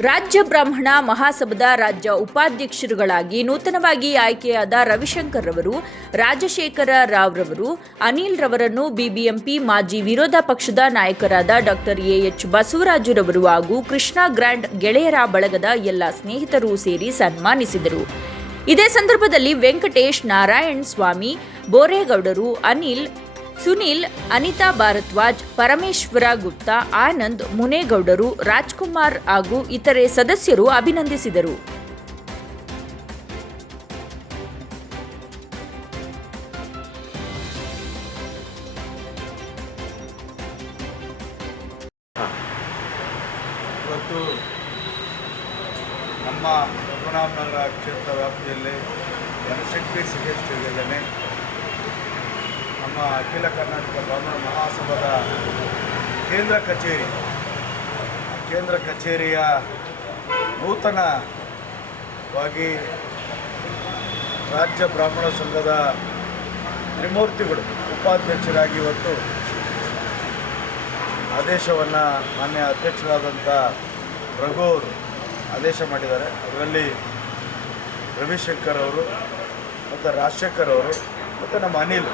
ರಾಜ್ಯ ಬ್ರಾಹ್ಮಣ ಮಹಾಸಭಾದ ರಾಜ್ಯ ಉಪಾಧ್ಯಕ್ಷರುಗಳಾಗಿ ನೂತನವಾಗಿ ಆಯ್ಕೆಯಾದ ರವಿಶಂಕರ್ ರವರು, ರಾಜಶೇಖರ ರಾವ್ ರವರು, ಅನಿಲ್ ರವರನ್ನು ಬಿಬಿಎಂಪಿ ಮಾಜಿ ವಿರೋಧ ಪಕ್ಷದ ನಾಯಕರಾದ ಡಾಕ್ಟರ್ ಎಎಚ್ ಬಸವರಾಜು ರವರು ಹಾಗೂ ಕೃಷ್ಣ ಗ್ರ್ಯಾಂಡ್ ಗೆಳೆಯರ ಬಳಗದ ಎಲ್ಲ ಸ್ನೇಹಿತರು ಸೇರಿ ಸನ್ಮಾನಿಸಿದರು. ಇದೇ ಸಂದರ್ಭದಲ್ಲಿ ವೆಂಕಟೇಶ್ ನಾರಾಯಣ್ ಸ್ವಾಮಿ, ಬೋರೇಗೌಡರು, ಅನಿಲ್ ಸುನಿಲ್, ಅನಿತಾ ಭಾರದ್ವಾಜ್, ಪರಮೇಶ್ವರ ಗುಪ್ತಾ, ಆನಂದ್ ಮುನೇಗೌಡರು, ರಾಜ್ಕುಮಾರ್ ಹಾಗೂ ಇತರೆ ಸದಸ್ಯರು ಅಭಿನಂದಿಸಿದರು. ಇವತ್ತು ನಮ್ಮ ಪದ್ಮನಾಭನಗರ ಕ್ಷೇತ್ರ ವ್ಯಾಪ್ತಿಯಲ್ಲಿ ಜನಶಕ್ತಿ ಸಿಗೇಶ್ವರದಲ್ಲೇ ನಮ್ಮ ಅಖಿಲ ಕರ್ನಾಟಕ ಬ್ರಾಹ್ಮಣ ಮಹಾಸಭಾದ ಕೇಂದ್ರ ಕಚೇರಿ. ಕೇಂದ್ರ ಕಚೇರಿಯ ನೂತನವಾಗಿ ರಾಜ್ಯ ಬ್ರಾಹ್ಮಣ ಸಂಘದ ತ್ರಿಮೂರ್ತಿಗಳು, ಉಪಾಧ್ಯಕ್ಷರಾಗಿ ಇವತ್ತು ಆದೇಶವನ್ನು ಮಾನ್ಯ ಅಧ್ಯಕ್ಷರಾದಂಥ ರಘು ಅವರು ಆದೇಶ ಮಾಡಿದ್ದಾರೆ. ಅದರಲ್ಲಿ ರವಿಶಂಕರ್ ಅವರು ಮತ್ತು ರಾಜಶೇಖರ್ ಅವರು ಮತ್ತು ನಮ್ಮ ಅನಿಲ್.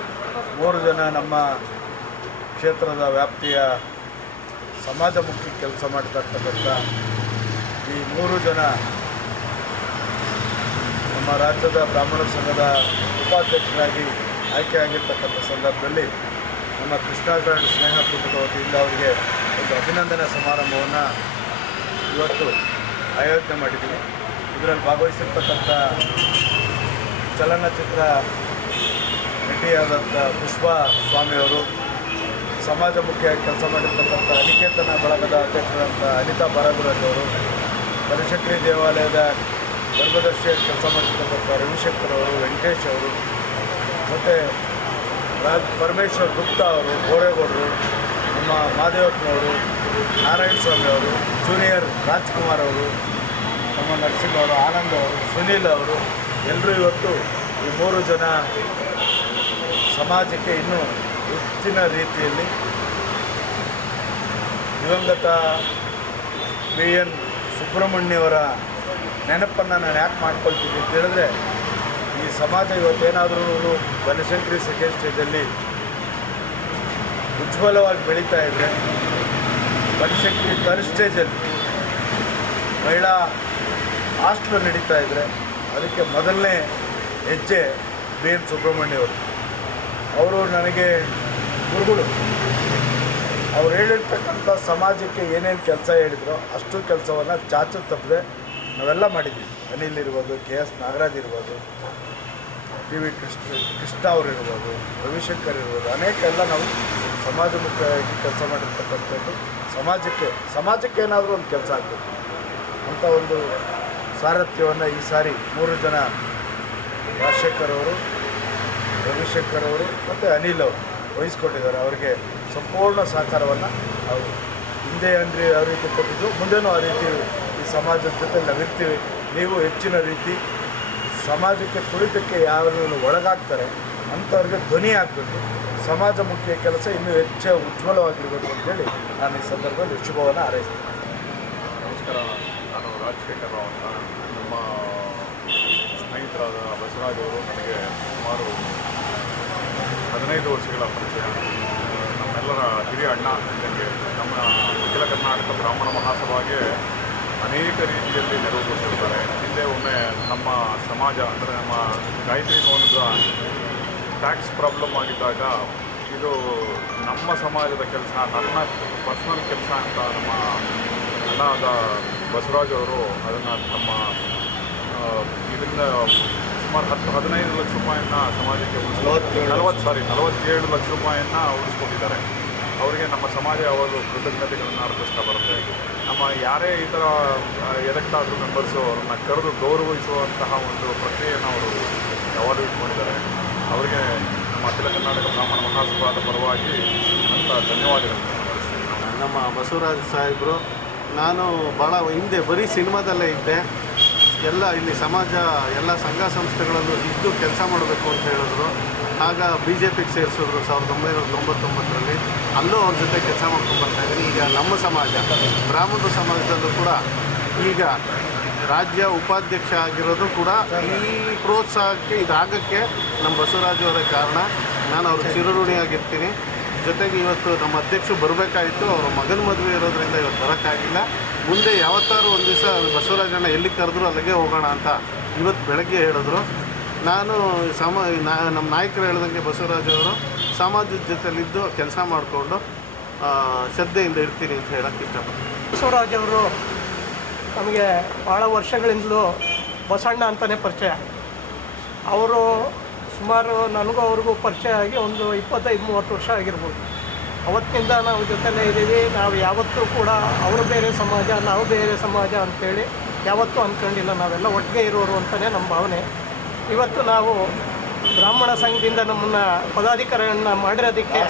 ಮೂರು ಜನ ನಮ್ಮ ಕ್ಷೇತ್ರದ ವ್ಯಾಪ್ತಿಯ ಸಮಾಜಮುಖಿ ಕೆಲಸ ಮಾಡ್ತಕ್ಕಂಥ ಈ ಮೂರು ಜನ ನಮ್ಮ ರಾಜ್ಯದ ಬ್ರಾಹ್ಮಣ ಸಂಘದ ಉಪಾಧ್ಯಕ್ಷರಾಗಿ ಆಯ್ಕೆಯಾಗಿರ್ತಕ್ಕಂಥ ಸಂದರ್ಭದಲ್ಲಿ ನಮ್ಮ ಕೃಷ್ಣಾಚಾರ್ಯ ಸ್ನೇಹ ಕುಟುಂಬದ ವತಿಯಿಂದ ಅವರಿಗೆ ಒಂದು ಅಭಿನಂದನಾ ಸಮಾರಂಭವನ್ನು ಇವತ್ತು ಆಯೋಜನೆ ಮಾಡಿದ್ದೀವಿ. ಇದರಲ್ಲಿ ಭಾಗವಹಿಸಿರ್ತಕ್ಕಂಥ ಚಲನಚಿತ್ರ ನಟಿಯಾದಂಥ ಪುಷ್ಪಾ ಸ್ವಾಮಿಯವರು ಸಮಾಜಮುಖಿಯಾಗಿ ಕೆಲಸ ಮಾಡಿರ್ತಕ್ಕಂಥ ಅನಿಕೇತನ ಬಳಗದ ಅಧ್ಯಕ್ಷರಾದಂಥ ಅನಿತಾ ಅವರು, ಬನಶಂಕರಿ ದೇವಾಲಯದ ಗರ್ಭದರ್ಶಿಯಾಗಿ ಕೆಲಸ ಮಾಡಿರ್ತಕ್ಕಂಥ ರವಿಶಂಕರ್ ಅವರು, ವೆಂಕಟೇಶ್ ಅವರು, ಮತ್ತು ರಾಜ್ ಪರಮೇಶ್ವರ್ ಗುಪ್ತಾ ಅವರು, ಗೋರೇಗೌಡರು, ನಮ್ಮ ಮಾದೇವಪ್ಪನವರು ನಾರಾಯಣ ಸ್ವಾಮಿ ಅವರು, ಜೂನಿಯರ್ ರಾಜ್ಕುಮಾರ್ ಅವರು, ನಮ್ಮ ನರಸಿಂಹ ಅವರು, ಆನಂದ್ ಅವರು, ಸುನೀಲ್ ಅವರು ಎಲ್ಲರೂ ಇವತ್ತು ಈ ಮೂರು ಜನ ಸಮಾಜಕ್ಕೆ ಇನ್ನೂ ಹೆಚ್ಚಿನ ರೀತಿಯಲ್ಲಿ ದಿವಂಗತ ಬಿ ಎನ್ ಸುಬ್ರಹ್ಮಣ್ಯವರ ನೆನಪನ್ನು ನಾನು ಯಾಕೆ ಮಾಡ್ಕೊಳ್ತೀನಿ ಅಂತ ಹೇಳಿದ್ರೆ, ಈ ಸಮಾಜ ಇವತ್ತೇನಾದರೂ ಬನಶಂಕರಿ ಸೆಕೆಂಡ್ ಸ್ಟೇಜಲ್ಲಿ ಉಜ್ವಲವಾಗಿ ಬೆಳೀತಾ ಇದೆ ಬನಶಂಕರಿ ಥರ್ಡ್ ಸ್ಟೇಜಲ್ಲಿ ಮಹಿಳಾ ಹಾಸ್ಟ್ಲು ನಡೀತಾ ಇದ್ದರೆ ಅದಕ್ಕೆ ಮೊದಲನೇ ಹೆಜ್ಜೆ ಬಿ ಎನ್ ಸುಬ್ರಹ್ಮಣ್ಯ ಅವರು ಅವರು ನನಗೆ ಗುರುಗಳು. ಅವ್ರು ಹೇಳಿರ್ತಕ್ಕಂಥ ಸಮಾಜಕ್ಕೆ ಏನೇನು ಕೆಲಸ ಹೇಳಿದ್ರು ಅಷ್ಟು ಕೆಲಸವನ್ನು ಚಾಚು ತಪ್ಪದೆ ನಾವೆಲ್ಲ ಮಾಡಿದ್ದೀವಿ ಅನಿಲ್ ಇರ್ಬೋದು, ಕೆ ಎಸ್ ನಾಗರಾಜ್ ಇರ್ಬೋದು ಟಿ ವಿ ಕೃಷ್ಣ ಕೃಷ್ಣ ಅವರು ಇರ್ಬೋದು, ರವಿಶಂಕರ್ ಇರ್ಬೋದು, ಅನೇಕ ಎಲ್ಲ ನಾವು ಸಮಾಜಮುಖವಾಗಿ ಕೆಲಸ ಮಾಡಿರ್ತಕ್ಕಂಥದ್ದು. ಸಮಾಜಕ್ಕೆ ಸಮಾಜಕ್ಕೆ ಏನಾದರೂ ಒಂದು ಕೆಲಸ ಆಗಬೇಕು. ಅಂತ ಒಂದು ಸಾರಥ್ಯವನ್ನು ಈ ಸಾರಿ ಮೂರು ಜನ ರಾಜಶೇಖರ್ ಅವರು ರವಿಶಂಕರ್ ಅವರು ಮತ್ತು ಅನಿಲ್ ಅವರು ವಹಿಸ್ಕೊಂಡಿದ್ದಾರೆ. ಅವರಿಗೆ ಸಂಪೂರ್ಣ ಸಹಕಾರವನ್ನು ಅವರು ಹಿಂದೆ ಅಂದರೆ ಯಾವ ರೀತಿ ಕೊಟ್ಟಿದ್ದು ಮುಂದೆನೂ ಆ ರೀತಿ ಈ ಸಮಾಜದ ಜೊತೆ ನಾವಿರ್ತೀವಿ ನೀವು ಹೆಚ್ಚಿನ ರೀತಿ ಸಮಾಜಕ್ಕೆ ಕುಳಿತಕ್ಕೆ ಯಾರನ್ನು ಒಳಗಾಗ್ತಾರೆ ಅಂಥವ್ರಿಗೆ ಧ್ವನಿ ಆಗಬೇಕು ಸಮಾಜಮುಖಿಯ ಕೆಲಸ ಇನ್ನೂ ಹೆಚ್ಚು ಉಜ್ವಲವಾಗಿರಬೇಕು ಅಂತೇಳಿ ನಾನು ಈ ಸಂದರ್ಭದಲ್ಲಿ ಶುಭವನ್ನು ಹಾರೈಸ್ತೀನಿ. ನಮಸ್ಕಾರ. ನಾನು ರಾಜಶೇಖರ್ ರಾವ್ ಅಂತ. ನಮ್ಮ ಸ್ನೇಹಿತರಾದ ಬಸವರಾಜ್ ಅವರು ನನಗೆ ಸುಮಾರು ಹದಿನೈದು ವರ್ಷಗಳ ಪರಿಚಯ. ನಮ್ಮೆಲ್ಲರ ಹಿರಿಯ ಅಣ್ಣ ಇದ್ದಂಗೆ ನಮ್ಮ ಅಖಿಲ ಕರ್ನಾಟಕ ಬ್ರಾಹ್ಮಣ ಮಹಾಸಭಾಗೆ ಅನೇಕ ರೀತಿಯಲ್ಲಿ ನೆರವು ಕೊಟ್ಟಿರ್ತಾರೆ. ಹಿಂದೆ ಒಮ್ಮೆ ನಮ್ಮ ಸಮಾಜ, ಅಂದರೆ ನಮ್ಮ ಗಾಯತ್ರಿ ಭವನದ ಟ್ಯಾಕ್ಸ್ ಪ್ರಾಬ್ಲಮ್ ಆಗಿದ್ದಾಗ ಇದು ನಮ್ಮ ಸಮಾಜದ ಕೆಲಸ, ನನ್ನ ಪರ್ಸ್ನಲ್ ಕೆಲಸ ಅಂತ ನಮ್ಮ ಅಣ್ಣಾದ ಬಸವರಾಜ್ ಅವರು ಅದನ್ನು ತಮ್ಮ ಇದರಿಂದ ಸುಮಾರು ಹತ್ತು ಹದಿನೈದು ಲಕ್ಷ ರೂಪಾಯಿನ ಸಮಾಜಕ್ಕೆ. ನಲವತ್ತು ಸಾರಿ ನಲವತ್ತೇಳು ಲಕ್ಷ ರೂಪಾಯಿಯನ್ನು ಉಳಿಸ್ಕೊಟ್ಟಿದ್ದಾರೆ. ಅವರಿಗೆ ನಮ್ಮ ಸಮಾಜ ಯಾವಾಗಲೂ ಕೃತಜ್ಞತೆಗಳನ್ನು ಅರ್ಪಿಸ್ತಾ ಬರುತ್ತೆ. ನಮ್ಮ ಯಾರೇ ಈ ಥರ ಎಲೆಕ್ಟಾದರೂ ಮೆಂಬರ್ಸು ಅವ್ರನ್ನ ಕರೆದು ಗೌರವಿಸುವಂತಹ ಒಂದು ಪ್ರಕ್ರಿಯೆಯನ್ನು ಅವರು ಯಾವಾಗಲೂ ಇಟ್ಕೊಂಡಿದ್ದಾರೆ. ಅವರಿಗೆ ನಮ್ಮ ಅಖಿಲ ಕರ್ನಾಟಕ ಬ್ರಾಹ್ಮಣ ಮಹಾಸಭಾದ ಪರವಾಗಿ ಅಂತ ಧನ್ಯವಾದಗಳನ್ನು. ನಮ್ಮ ಬಸವರಾಜ ಸಾಹೇಬರು ನಾನು ಭಾಳ ಹಿಂದೆ ಬರೀ ಸಿನಿಮಾದಲ್ಲೇ ಇದ್ದೆ. ಎಲ್ಲ ಇಲ್ಲಿ ಸಮಾಜ, ಎಲ್ಲ ಸಂಘ ಸಂಸ್ಥೆಗಳಲ್ಲೂ ಇದ್ದು ಕೆಲಸ ಮಾಡಬೇಕು ಅಂತ ಹೇಳಿದ್ರು. ಆಗ ಬಿ ಜೆ ಪಿಗೆ ಸೇರಿಸಿದ್ರು ಸಾವಿರದ ಒಂಬೈನೂರ ತೊಂಬತ್ತೊಂಬತ್ತರಲ್ಲಿ. ಅಲ್ಲೂ ಅವ್ರ ಜೊತೆ ಕೆಲಸ ಮಾಡ್ಕೊಂಡು ಇದ್ದೀನಿ. ಈಗ ನಮ್ಮ ಸಮಾಜ ಬ್ರಾಹ್ಮಣ ಸಮಾಜದಲ್ಲೂ ಕೂಡ ಈಗ ರಾಜ್ಯ ಉಪಾಧ್ಯಕ್ಷ ಆಗಿರೋದು ಕೂಡ ಈ ಪ್ರೋತ್ಸಾಹಕ್ಕೆ, ಇದಾಗಕ್ಕೆ ನಮ್ಮ ಬಸವರಾಜು ಅವರ ಕಾರಣ. ನಾನು ಅವ್ರ ಚಿರಋಣಿಯಾಗಿರ್ತೀನಿ. ಜೊತೆಗೆ ಇವತ್ತು ನಮ್ಮ ಅಧ್ಯಕ್ಷರು ಬರಬೇಕಾಗಿತ್ತು, ಅವರ ಮಗನ ಮದುವೆ ಇರೋದ್ರಿಂದ ಇವತ್ತು ಬರೋಕ್ಕಾಗಿಲ್ಲ. ಮುಂದೆ ಯಾವತ್ತಾದ್ರು ಒಂದು ದಿವಸ ಬಸವರಾಜಣ್ಣ ಎಲ್ಲಿ ಕರೆದ್ರು ಅಲ್ಲಿಗೆ ಹೋಗೋಣ ಅಂತ ಇವತ್ತು ಬೆಳಗ್ಗೆ ಹೇಳಿದ್ರು. ನಾನು ಸಮ ನಮ್ಮ ನಾಯಕರು ಹೇಳ್ದಂಗೆ ಬಸವರಾಜ್ ಅವರು ಸಮಾಜದ ಜೊತೆಲಿದ್ದು ಕೆಲಸ ಮಾಡಿಕೊಂಡು ಶ್ರದ್ಧೆಯಿಂದ ಇರ್ತೀನಿ ಅಂತ ಹೇಳಕ್ಕೆ ಇಷ್ಟಪಡ್ತೀನಿ. ಬಸವರಾಜ್ ಅವರು ನಮಗೆ ಭಾಳ ವರ್ಷಗಳಿಂದಲೂ ಬಸಣ್ಣ ಅಂತಲೇ ಪರಿಚಯ. ಅವರು ಸುಮಾರು ನನಗೂ ಅವ್ರಿಗೂ ಪರಿಚಯ ಆಗಿ ಒಂದು ಇಪ್ಪತ್ತೈದು, ಮೂವತ್ತು ವರ್ಷ ಆಗಿರ್ಬೋದು. ಅವತ್ತಿನಿಂದ ನಾವು ಜೊತೆಲೇ ಇದ್ದೀವಿ. ನಾವು ಯಾವತ್ತೂ ಕೂಡ ಅವರು ಬೇರೆ ಸಮಾಜ, ನಾವು ಬೇರೆ ಸಮಾಜ ಅಂತೇಳಿ ಯಾವತ್ತೂ ಅಂದ್ಕೊಂಡಿಲ್ಲ ನಾವೆಲ್ಲ ಒಟ್ಟಿಗೆ ಇರೋರು ಅಂತಲೇ ನಮ್ಮ ಭಾವನೆ. ಇವತ್ತು ನಾವು ಬ್ರಾಹ್ಮಣ ಸಂಘದಿಂದ ನಮ್ಮನ್ನು ಪದಾಧಿಕಾರಿಗಳನ್ನ ಮಾಡಿರೋದಕ್ಕೆ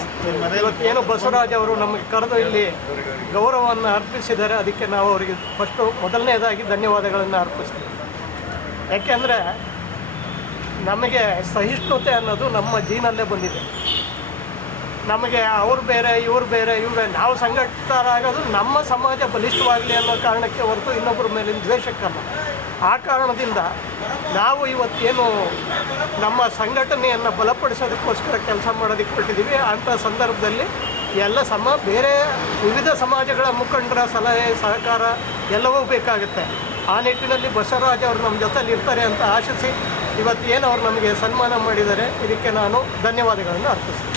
ಇವತ್ತೇನು ಬಸವರಾಜ್ ಅವರು ನಮಗೆ ಕರೆದು ಇಲ್ಲಿ ಗೌರವವನ್ನು ಅರ್ಪಿಸಿದ್ದಾರೆ. ಅದಕ್ಕೆ ನಾವು ಅವರಿಗೆ ಫಸ್ಟು ಮೊದಲನೇದಾಗಿ ಧನ್ಯವಾದಗಳನ್ನು ಅರ್ಪಿಸ್ತೀವಿ. ಯಾಕೆಂದರೆ ನಮಗೆ ಸಹಿಷ್ಣುತೆ ಅನ್ನೋದು ನಮ್ಮ ಜೀನಲ್ಲೇ ಬಂದಿದೆ. ನಮಗೆ ಅವ್ರು ಬೇರೆ, ಇವ್ರು ಬೇರೆ, ಇವ್ರು ನಾವು ಸಂಘಟಿತರಾಗೋದು ನಮ್ಮ ಸಮಾಜ ಬಲಿಷ್ಠವಾಗಲಿ ಅನ್ನೋ ಕಾರಣಕ್ಕೆ ಹೊರತು ಇನ್ನೊಬ್ಬರ ಮೇಲಿನ ದ್ವೇಷಕ್ಕಲ್ಲ ಆ ಕಾರಣದಿಂದ ನಾವು ಇವತ್ತೇನು ನಮ್ಮ ಸಂಘಟನೆಯನ್ನು ಬಲಪಡಿಸೋದಕ್ಕೋಸ್ಕರ ಕೆಲಸ ಮಾಡೋದಕ್ಕೆ ಕೊಟ್ಟಿದ್ದೀವಿ ಅಂಥ ಸಂದರ್ಭದಲ್ಲಿ ಎಲ್ಲ ಸಮ, ಬೇರೆ ವಿವಿಧ ಸಮಾಜಗಳ ಮುಖಂಡರ ಸಲಹೆ, ಸಹಕಾರ ಎಲ್ಲವೂ ಬೇಕಾಗುತ್ತೆ. ಆ ನಿಟ್ಟಿನಲ್ಲಿ ಬಸವರಾಜ್ ಅವರು ನಮ್ಮ ಜೊತೆಲಿ ಇರ್ತಾರೆ ಅಂತ ಆಶಿಸಿ ಇವತ್ತು ಏನು ಅವ್ರು ನಮಗೆ ಸನ್ಮಾನ ಮಾಡಿದ್ದಾರೆ ಇದಕ್ಕೆ ನಾನು ಧನ್ಯವಾದಗಳನ್ನು ಅರ್ಪಿಸ್ತೀನಿ.